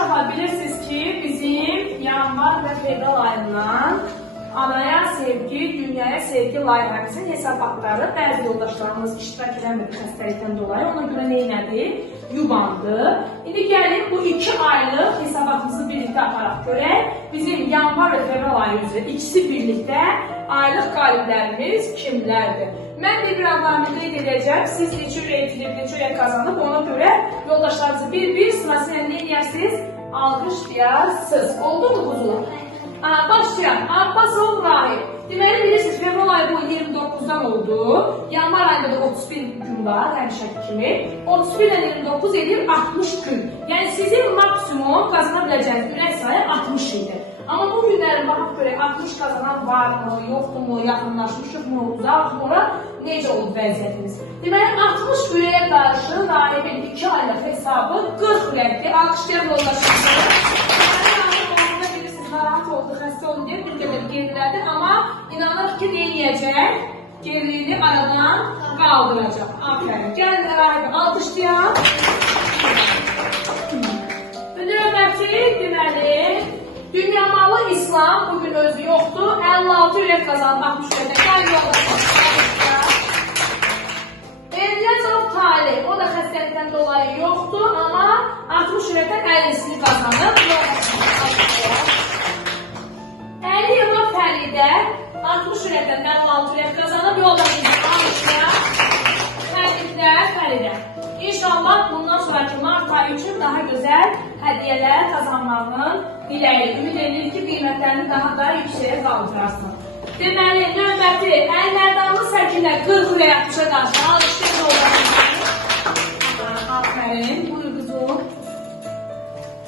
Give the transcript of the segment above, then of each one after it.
uşaqlar bilirsiniz ki bizim yanvar ve fevral ayından Anaya Sevgi, Dünyaya Sevgi layihəmizin hesabatları bəzi yoldaşlarımız iştirak edəmir xəstəlikdən dolayı. Ona görə neynədi? Yubandı. İndi gəlin bu iki aylıq hesabatımızı birlikdə aparaq görək. Bizim yanvar və fevral ayı üzrə ikisi birlikdə aylıq qaliblərimiz kimlərdir? Mən bir bir adlarını qeyd edəcəm. Siz neçə ürək itilib, neçə qazanıb ona görə yoldaşlarınızı bir-bir sırasıyla nə edərsiniz? Alqışlayarsınız. Oldu mu quzular? Aa, başlayan Abbasov Rahip. Deməli bilirsiniz fevral ayı bu 29-dan oldu. Yanvar ayında da 31 gün var həmişəki kimi. 31 ilə 29 edir 60 gün. Yəni sizin maksimum qazana biləcəyiniz ürək sayı 60 idi. Amma bu günlərin baxıb görək 60 qazanan varmı, yoxdurmu, yaxınlaşmışıqmı, uzaqmı, necə oldu vəziyyətiniz? Deməli 60 ürəyə qarşı rahibin 2 aylıq hesabı 40 ürəkdir. Alqışlayaq yoldaşlarımızı narahat oldu, xəstə oldu deyə bir qədər gerilədi, amma inanır ki, neyəcək? Geriliyini aradan qaldıracaq. 56 ürək qazandı 60 ürəkdən. Gəl yoldaşlar. Elyazov Talih, o da xəstəlikdən dolayı yoxdur, amma 60 ürəkdən 50-sini qazanıb. Yoldaşlar. Əliyeva Fəridə 60 ürəkdən 56 ürək qazanıb yoldaşımızı almışlar. Təbriklər Fəridə. İnşallah bundan sonraki mart ayı üçün daha gözəl hədiyyələr qazanmağını diləyirik. Ümid edirik ki, qiymətlərini daha da yüksəyə qaldırarsın. Deməli, növbəti əllərdanlı səkilə 40 ürək 60-a qarşı alışdır yoldaşımızı. Aferin, buyur qızım.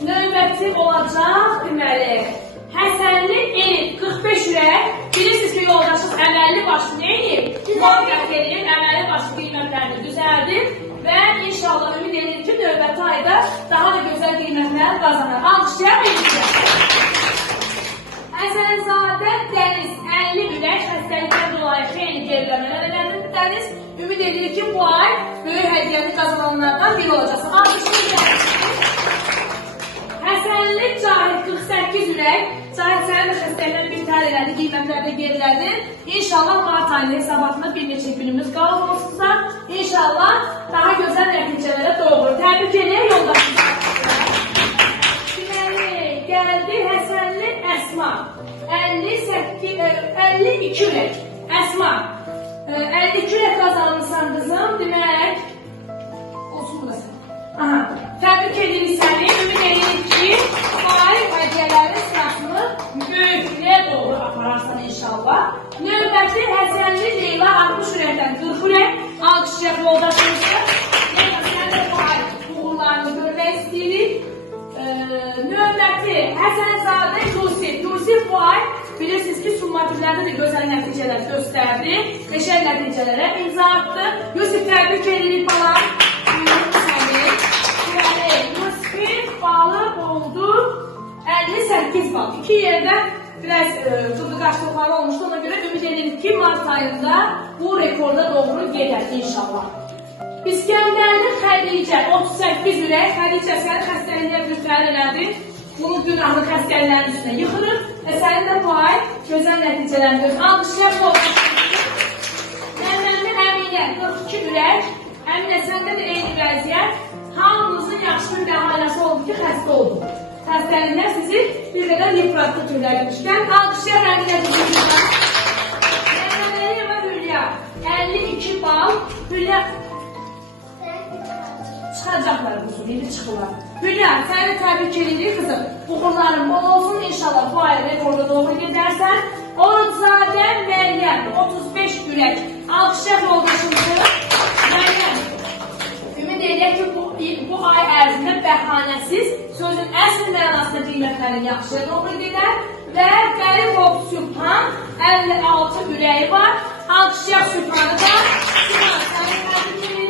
Növbəti olacaq deməli Həsənli Elif 45 ürək. Bilirsiniz ki, yoldaşınız əməlli başlı edib? Müvafiq edib, əməlli başlı qiymətlərini düzəldir və inşallah ümid edirik ki, növbəti ayda daha da gözəl qiymətlər qazanır. Alqışlayaq Elifə. Ümid edirik ki, bu ay böyük hədiyyəni qazananlardan biri olacaqsın. Alqışlayaq. Həsənli Cahid 48 ürək. Cahid sənin bir tər elədi, qiymətlərdə gerilədi. İnşallah Mart ayının hesabatında bir neçə günümüz qalır onsuzsa. İnşallah daha gözəl nəticələrə doğru. Təbrik edirəm yoldaşımızı. Deməli, gəldi Həsənli Əsma. 58, e, 52 ürək. Əsma. E, 52 ürək qazanmışsan qızım. Demək, olsun burası. Aha. Təbrik edirik səni. Ümid edirik ki, tarih hədiyyələrin sırasını böyüklüyə doğru apararsan inşallah. Növbəti Həsənli Leyla 60 ürəkdən 40 ürək. Alqışlayaq yoldaşımızı. Leyla sən də bu ay uğurlarını görmək istəyirik. Ee, növbəti Həsənzadə Yusif. Summatürlərdə də gözəl nəticələr göstərdi. Qəşəng nəticələrə imza attı. Yusif təbrik edirik bala. Buyurun səni. Deməli, Yusif balı oldu 58 bal. İki yerdə biraz e, qıdırqaçlıqları olmuşdu. Ona görə ümid edirik ki, Mart ayında bu rekorda doğru gedər inşallah. İskəndərli Xədicə 38 ürək. Xədicə səni xəstəliyə müstəhl elədi. Bunun günahını xəstəliklərin üstünə yıxırır və sənin də bu ay gözəl nəticələrini görür. Alqışlar bu Məmmənli Əminə 42 ürək. Əminə səndə də eyni vəziyyət. Hamınızın yaxşı bir bəhanəsi oldu ki, xəstə oldu. Xəstəliklər sizi bir qədər yıpratdı tüyləmişkən. Alqışlar Əminə bizim və Hülya 52 bal. Hülya çıxacaqlar quzum, indi çıxırlar. Hülya, səni təbrik edirik qızım. Uğurların bol olsun inşallah bu ay rekorda doğru gedərsən. Oruçzadə Məryəm 35 ürək. Alqışlar yoldaşımızı. Məryəm. Ümid edək ki, bu, bu ay ərzində bəhanəsiz sözün əsl mənasında qiymətlərin yaxşıya doğru gedər və Qəribov Sübhan 56 ürəyi var. Alqışlar Sübhanı da. Sübhan, səni təbrik edirik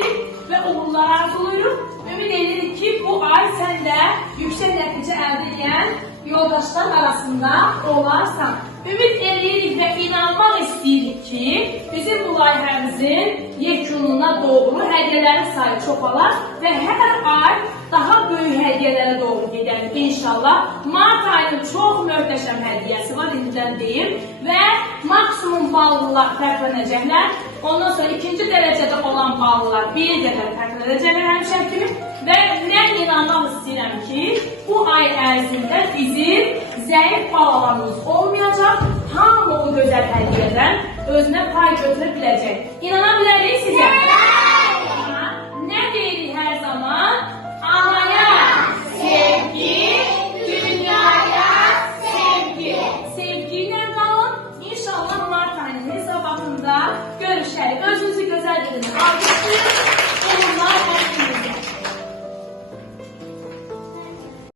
yoldaşlar arasında olarsan. Ümid edirik və inanmaq istəyirik ki, bizim bu layihəmizin yekun günuna doğru hədiyyələrin sayı çoxalar və hər ay daha böyük hədiyyələrə doğru gedər inşallah. Mart ayının çox möhtəşəm hədiyyəsi var, indidən deyim və maksimum ballılar fərqlənəcəklər. Ondan sonra ikinci dərəcədə olan ballılar bir qədər fərqlənəcəklər həmişə kimi və mən inanmaq istəyirəm ki, bu ay ərzində bizim zəif balalarımız olmayacaq. Hamı o gözəl hədiyyədən özünə pay götürə biləcək. İnana bilərik sizə.